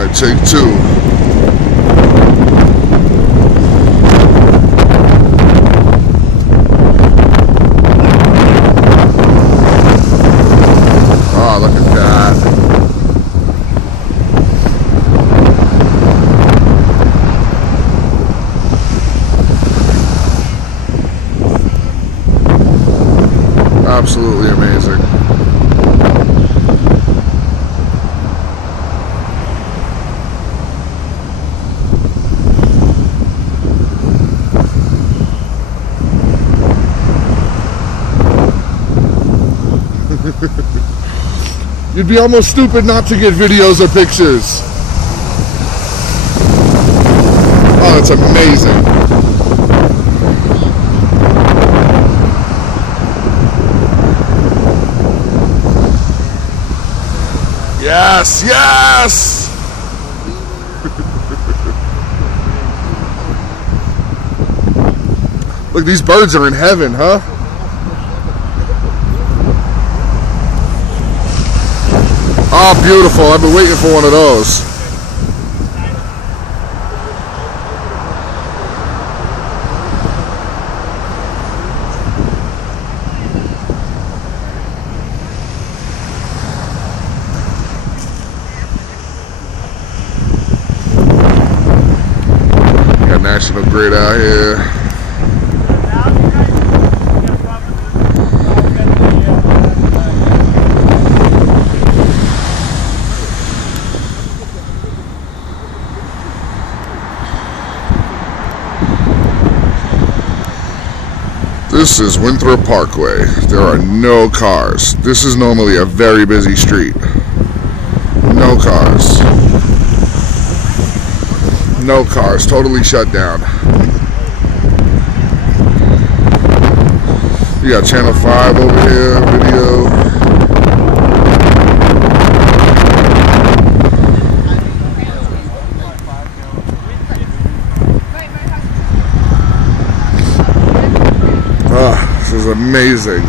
Alright, take two. Oh, look at that. Absolutely amazing. You'd be almost stupid not to get videos or pictures. Oh, it's amazing. Yes, yes! Look, these birds are in heaven, huh? Oh, beautiful. I've been waiting for one of those. Got National Grid out here. This is Winthrop Parkway. There are no cars. This is normally a very busy street. No cars. No cars. Totally shut down. You got Channel 5 over here, video. This is amazing.